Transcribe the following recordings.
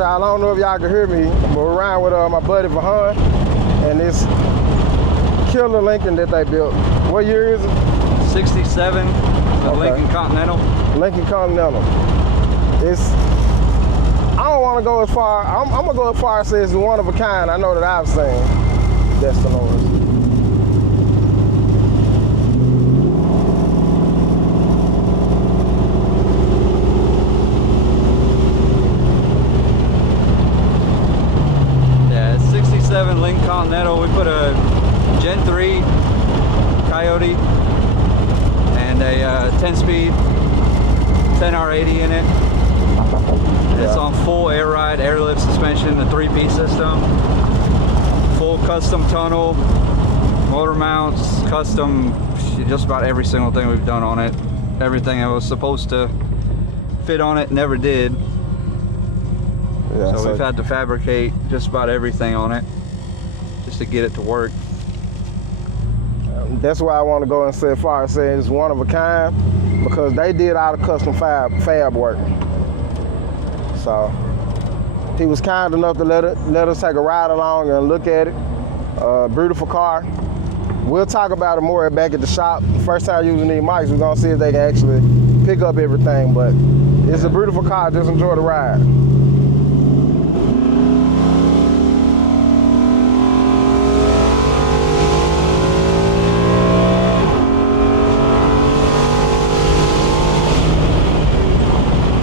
y'all, I don't know if y'all can hear me, but we're around with my buddy Vahan and this killer Lincoln that they built. What year is it? 67, the Lincoln Continental. Lincoln Continental. I don't want to go as far, I'm gonna go as far as say it's one of a kind. I know that I've seen Destinors. Lincoln Continental. We put a Gen 3 Coyote and a 10-speed 10R80 in it. It's on full air ride, airlift suspension, a 3-piece system, full custom tunnel, motor mounts, custom, just about every single thing we've done on it. Everything that was supposed to fit on it never did. Yeah, so we've had to fabricate just about everything on it just to get it to work. That's why I want to go and say as far as saying it's one of a kind, because they did all the custom fab work. So he was kind enough to let us take a ride along and look at it. Beautiful car. We'll talk about it more back at the shop. First time using these mics, we're gonna see if they can actually pick up everything, but it's a beautiful car. Just enjoy the ride.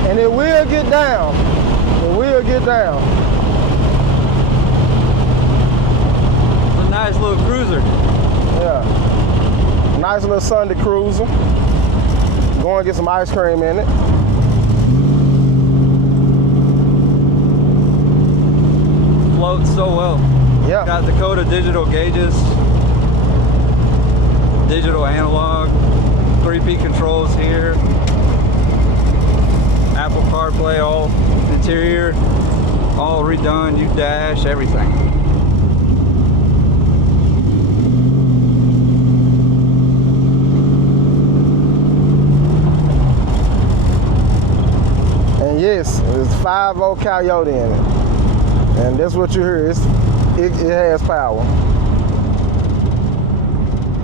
And it will get down. It will get down. It's a nice little cruiser. Yeah. Nice little Sunday cruiser. Go and get some ice cream in it. Floats so well. Yeah. Got Dakota digital gauges, digital analog, 3P controls here. Apple CarPlay, all interior, all redone, U-dash, everything. And yes, it's 5.0 Coyote in it. And that's what you hear, it has power.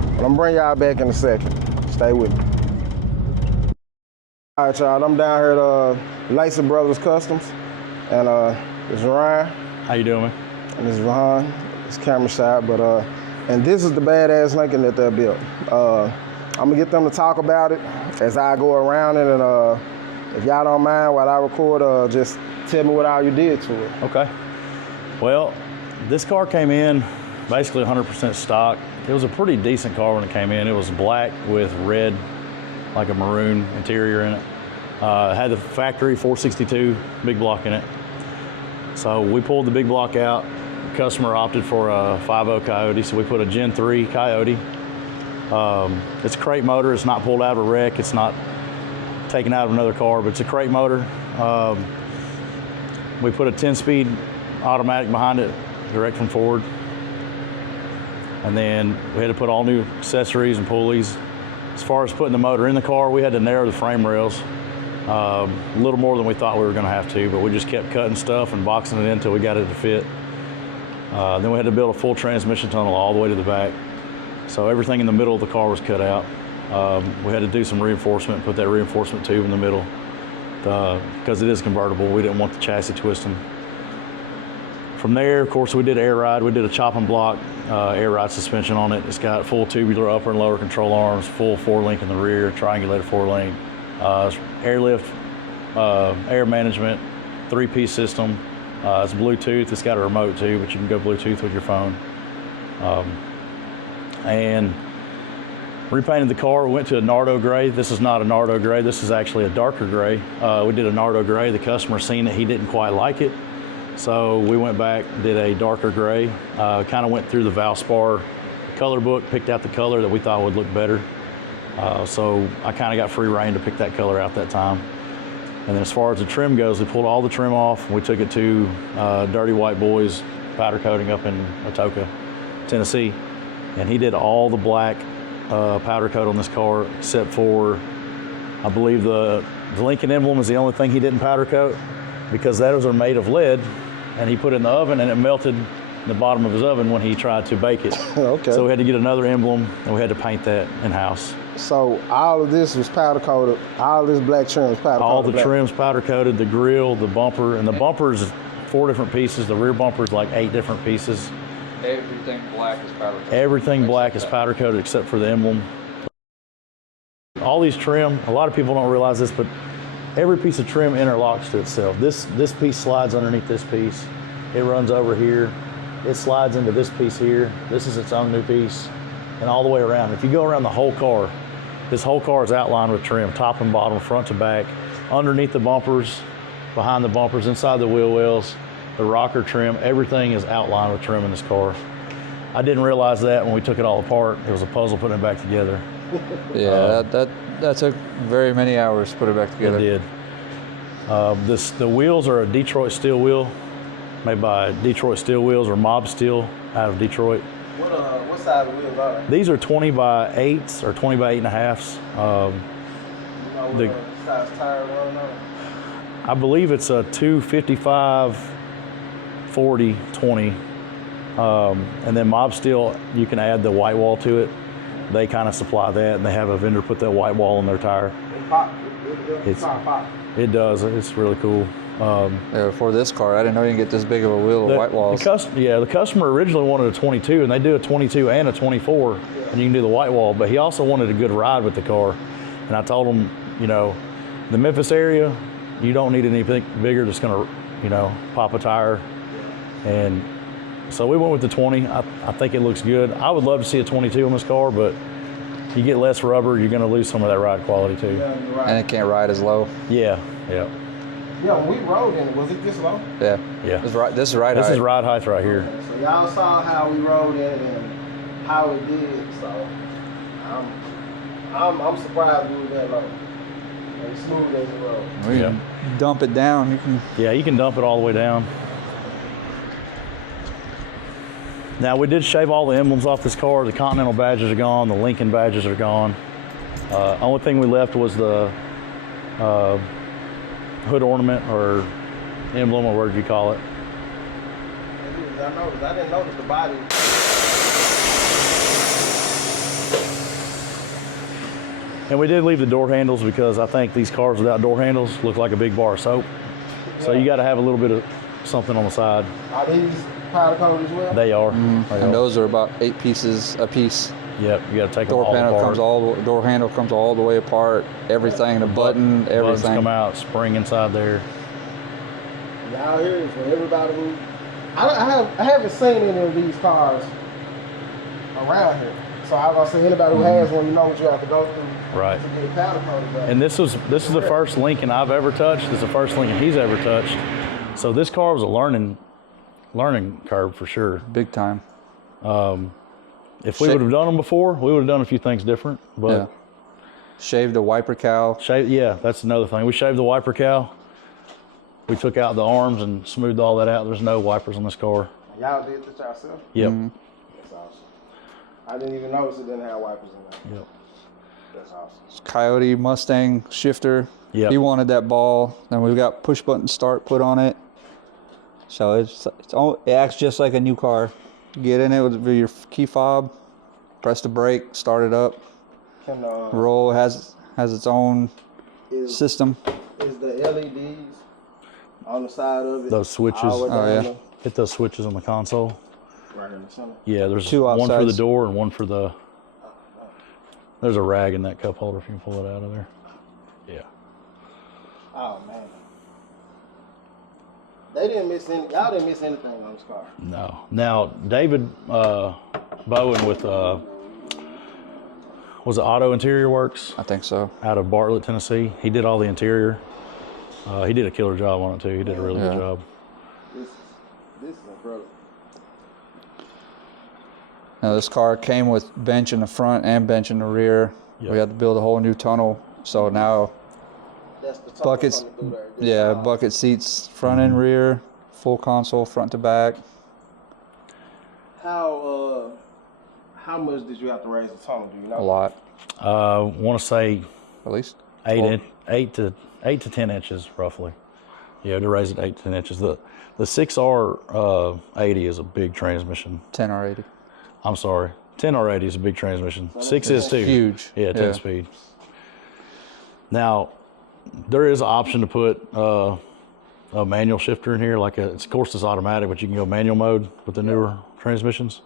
I'm gonna bring y'all back in a second. Stay with me. All right, y'all, I'm down here at Lacey Brothers Customs, and it's Ryan. How you doing, man? And it's Vahan. It's camera shot, but and this is the badass Lincoln that they built. I'm gonna get them to talk about it as I go around it, and if y'all don't mind while I record, just tell me what all you did to it. Okay. Well, this car came in basically 100% stock. It was a pretty decent car when it came in. It was black with red, like a maroon interior in it. It had the factory 462 big block in it. So we pulled the big block out. The customer opted for a 5.0 Coyote, so we put a Gen 3 Coyote. It's a crate motor. It's not pulled out of a wreck. It's not taken out of another car, but it's a crate motor. We put a 10-speed automatic behind it, direct from Ford. And then we had to put all new accessories and pulleys. As far as putting the motor in the car, we had to narrow the frame rails a little more than we thought we were going to have to, but we just kept cutting stuff and boxing it in until we got it to fit. Then we had to build a full transmission tunnel all the way to the back. So everything in the middle of the car was cut out. We had to do some reinforcement, put that reinforcement tube in the middle. Because it is convertible, we didn't want the chassis twisting. From there, of course, we did air ride. We did a chop and block air ride suspension on it. It's got full tubular upper and lower control arms, full 4-link in the rear, triangulated 4-link, airlift, air management, 3-piece system. It's Bluetooth. It's got a remote too, but you can go Bluetooth with your phone. And repainted the car. We went to a Nardo gray. This is not a Nardo gray. This is actually a darker gray. We did a Nardo gray. The customer seen it. He didn't quite like it. So we went back, did a darker gray, kind of went through the Valspar color book, picked out the color that we thought would look better. So I kind of got free reign to pick that color out that time. And then as far as the trim goes, we pulled all the trim off. We took it to Dirty White Boys powder coating up in Atoka, Tennessee. And he did all the black powder coat on this car except for, I believe the Lincoln emblem is the only thing he didn't powder coat. because those are made of lead, and he put it in the oven and it melted the bottom of his oven when he tried to bake it. Okay. So we had to get another emblem, and we had to paint that in-house. So all of this was powder coated. All this black trim was powder coated. All the trim's powder coated, the grill, the bumper, and the bumper's 4 different pieces. The rear bumper's like 8 different pieces. Everything black is powder coated. Everything black is powder coated except for the emblem. All these trim, a lot of people don't realize this, but every piece of trim interlocks to itself. This piece slides underneath this piece. It runs over here. It slides into this piece here. This is its own new piece, and all the way around. If you go around the whole car, this whole car is outlined with trim, top and bottom, front to back, underneath the bumpers, behind the bumpers, inside the wheel wells, the rocker trim, everything is outlined with trim in this car. I didn't realize that when we took it all apart. It was a puzzle putting it back together. Yeah, that took very many hours to put it back together. It did. The wheels are a Detroit steel wheel, made by Detroit Steel Wheels or Mob Steel out of Detroit. What size of wheels are they? These are 20 by 8s or 20 by 8.5s. What size tire running on? I believe it's a 255, 40, 20. And then Mob Steel, you can add the white wall to it. They kind of supply that, and they have a vendor put that white wall on their tire. It pop. It does. It's really cool. Yeah, for this car, I didn't know you can get this big of a wheel of white walls. The customer originally wanted a 22, and they do a 22 and a 24, and you can do the white wall, but he also wanted a good ride with the car. And I told him, you know, the Memphis area, you don't need anything bigger that's gonna, you know, pop a tire. And so we went with the 20. I think it looks good. I would love to see a 22 on this car, but you get less rubber, you're gonna lose some of that ride quality too. Yeah, you're right. And it can't ride as low. Yeah. Yeah, when we rode in it, was it this low? Yeah. Yeah. This is ride This height. is ride height right here. So y'all saw how we rode in it and how it did. So I'm surprised we were that low. And smooth as the road. We can dump it down. You can. Yeah, you can dump it all the way down. Now, we did shave all the emblems off this car. The Continental badges are gone. The Lincoln badges are gone. Only thing we left was the hood ornament or emblem, or whatever you call it. I didn't notice the body. And we did leave the door handles because I think these cars without door handles look like a big bar of soap. So you got to have a little bit of something on the side. Are these powder coated as well? They are. And those are about 8 pieces a piece. Yep, you got to take Door them all panel apart. door handle comes all the way apart. Everything, the button, Buttons everything. come out, spring inside there. Y'all here is for everybody who. I haven't seen any of these cars around here. So I was gonna say anybody who has one, you know what you have to go through Right. to get powder coated. And this is the first Lincoln I've ever touched. This is the first Lincoln he's ever touched. So this car was a learning curve for sure. Big time. If we would have done them before, we would have done a few things different. But Yeah. Shaved a wiper cowl. That's another thing. We shaved the wiper cowl. We took out the arms and smoothed all that out. There's no wipers on this car. Y'all did this yourself? Yep. That's awesome. I didn't even notice it didn't have wipers in there. Yep. That's awesome. Coyote Mustang shifter. Yep. He wanted that ball. Then we've got push button start put on it. So it acts just like a new car. Get in it with your key fob, press the brake, start it up. Can Roll has its own system. Is the LEDs on the side of it? Those switches. all the way Oh, down yeah. there? Hit those switches on the console. Right in the center. Yeah, there's Two one for the outsides. door and one for the. There's a rag in that cup holder if you can pull it out of there. Yeah. Oh man. They didn't miss any. Y'all didn't miss anything on this car. No. Now David Bowen with was it Auto Interior Works I think so. out of Bartlett, Tennessee. He did all the interior. He did a killer job on it too. He did a really good job. This is incredible. Now this car came with bench in the front and bench in the rear. Yep. We had to build a whole new tunnel. So now That's the top buckets, coming through there. This yeah, side. bucket seats front and rear, full console front to back. How much did you have to raise the tunnel? Do you know? A lot, Want to say at least. 8 to 10 inches roughly. Yeah, to raise it 8 to 10 inches. The 6R 80 is a big transmission. 10R80. I'm sorry, 10R80 is a big transmission. 6 is too. Huge. Yeah, 10 speed. Now, there is an option to put a manual shifter in here. Of course, it's automatic, but you can go manual mode with the newer transmissions.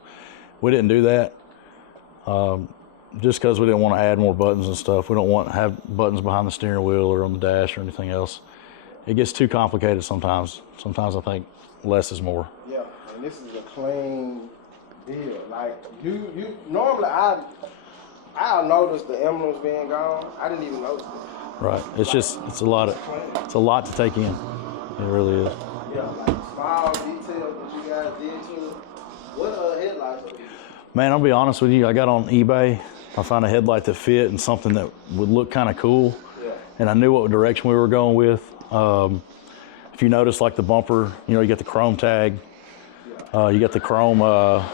We didn't do that just because we didn't want to add more buttons and stuff. We don't want to have buttons behind the steering wheel or on the dash or anything else. It gets too complicated sometimes. Sometimes I think less is more. Yeah, and this is a clean deal. Like you normally I'll notice the emblems being gone. I didn't even notice it. Right. It's a lot to take in. It really is. Yeah, like small details that you guys did to it. What headlights are these? Man, I'll be honest with you. I got on eBay. I found a headlight that fit and something that would look kind of cool. Yeah. And I knew what direction we were going with. If you notice, like the bumper, you got the chrome tag. You got the chrome around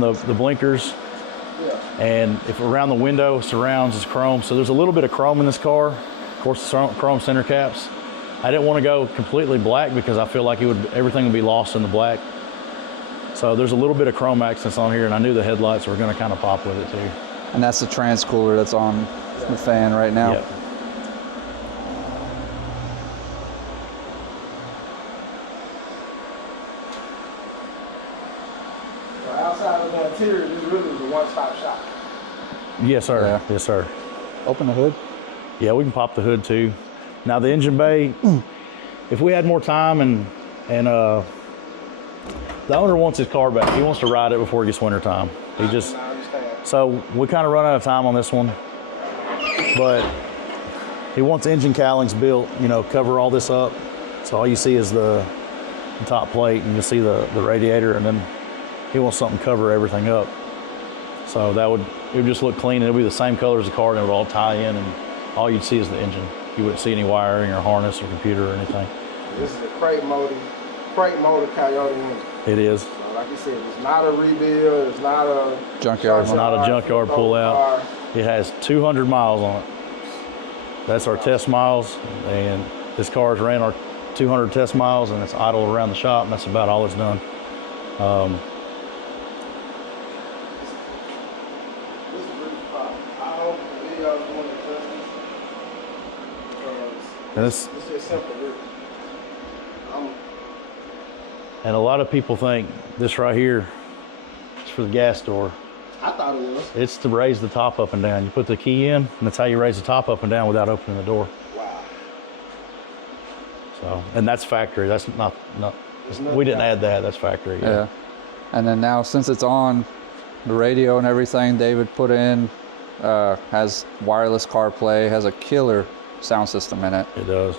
the blinkers. Yeah. And if around the window surrounds is chrome. So there's a little bit of chrome in this car. Of course, the chrome center caps. I didn't want to go completely black because I feel like everything would be lost in the black. So there's a little bit of chrome accents on here, and I knew the headlights were going to kind of pop with it too. And that's the transcooler that's on the fan right now. Yep. So outside of the interior, this really is a one-stop shop. Yes, sir. Yeah. Yes, sir. Open the hood. Yeah, we can pop the hood too. Now the engine bay, if we had more time and the owner wants his car back. He wants to ride it before it gets winter time. I understand. So we kind of run out of time on this one, but he wants engine cowlings built, cover all this up. So all you see is the top plate, and you'll see the radiator, and then he wants something to cover everything up. So it would just look clean. It'll be the same color as the car, and it would all tie in, and all you'd see is the engine. You wouldn't see any wiring or harness or computer or anything. This is a crate motor Coyote engine. It is. So like you said, it's not a rebuild. It's not a Junkyard. It's not a junkyard pull out. It has 200 miles on it. That's our test miles, and this car's ran our 200 test miles, and it's idle around the shop, and that's about all it's done. This is really fun. I hope the video is doing it justice. And It's just simple, really. And a lot of people think this right here is for the gas door. I thought it was. It's to raise the top up and down. You put the key in, and that's how you raise the top up and down without opening the door. Wow. So, and that's factory. That's not we didn't add that. That's factory. Yeah. And then now, since it's on, the radio and everything David put in has wireless CarPlay, has a killer sound system in it. It does.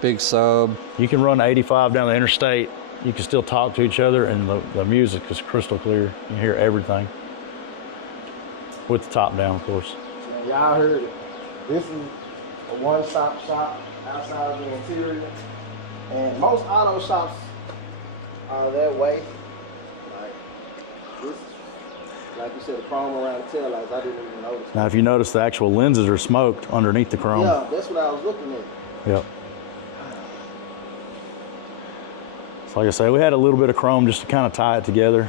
Big sub. You can run 85 down the interstate. You can still talk to each other, and the music is crystal clear. You can hear everything with the top down, of course. Y'all heard it. This is a one-stop shop outside of the interior. And most auto shops are that way. Like this, like you said, the chrome around the taillights, I didn't even notice. Now, if you notice, the actual lenses are smoked underneath the chrome. Yeah, that's what I was looking at. Yep. So like I say, we had a little bit of chrome just to kind of tie it together.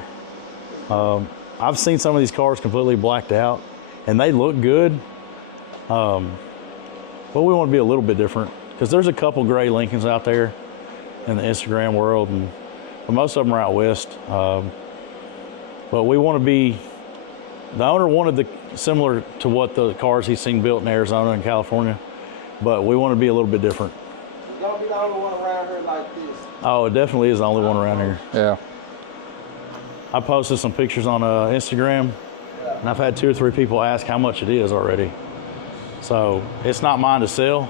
I've seen some of these cars completely blacked out, and they look good. But we want to be a little bit different, because there's a couple gray Lincolns out there in the Instagram world, but most of them are out west. But we want to be, the owner wanted similar to what the cars he's seen built in Arizona and California, but we want to be a little bit different. It's gonna be the only one around here like this. Oh, it definitely is the only one around here. Yeah. I posted some pictures on Instagram, and I've had 2 or 3 people ask how much it is already. So it's not mine to sell,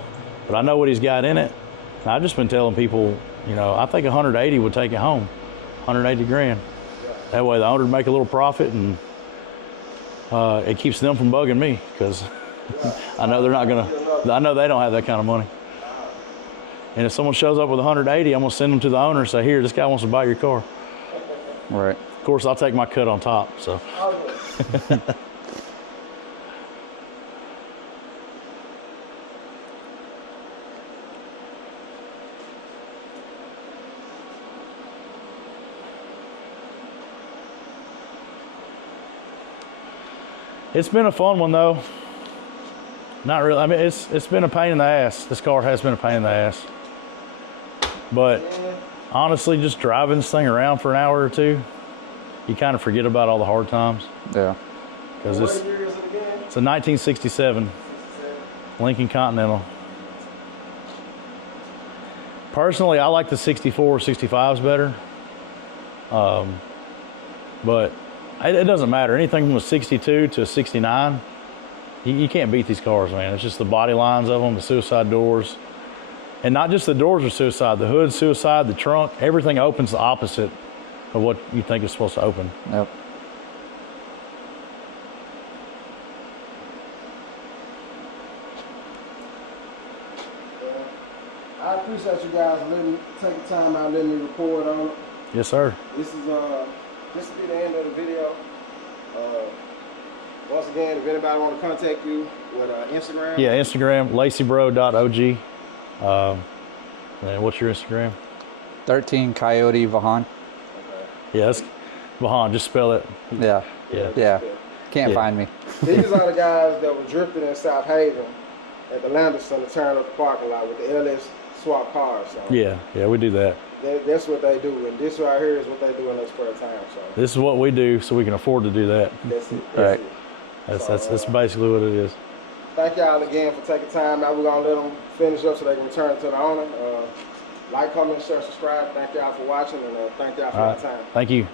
but I know what he's got in it. And I've just been telling people, I think 180 would take it home, 180 grand. That way the owner would make a little profit, and it keeps them from bugging me, because I know I know they don't have that kind of money. And if someone shows up with 180, I'm gonna send them to the owner and say, here, this guy wants to buy your car. Right. Of course, I'll take my cut on top, so. It's been a fun one though. Not really. I mean, it's been a pain in the ass. This car has been a pain in the ass. But honestly, just driving this thing around for an hour or two, you kind of forget about all the hard times. Yeah. What year is it again? It's a 1967 Lincoln Continental. Personally, I like the 64 or 65s better. But it doesn't matter. Anything from a 62 to a 69, you can't beat these cars, man. It's just the body lines of them, the suicide doors. And not just the doors are suicide, the hood's suicide, the trunk, everything opens the opposite of what you think it's supposed to open. Yep. I appreciate you guys letting me take the time out, letting me record on it. Yes, sir. This will be the end of the video. Once again, if anybody want to contact you with Instagram. Yeah, Instagram, lacybro.og. And what's your Instagram? 13 Coyote Vahan. Okay. Yeah, that's Vahan, just spell it. Yeah. Yeah. Can't find me. These are the guys that were drifting in South Haven at the Lamberson to turn up the parking lot with the LS swap cars. So Yeah, we do that. that's what they do, and this right here is what they do in their spare time. So This is what we do, so we can afford to do that. that's it. Right. That's basically what it is. Thank y'all again for taking time. Now we're gonna let them finish up so they can return it to the owner. Like, comment, share, subscribe. Thank y'all for watching, and thank y'all for All your right. time. Thank you.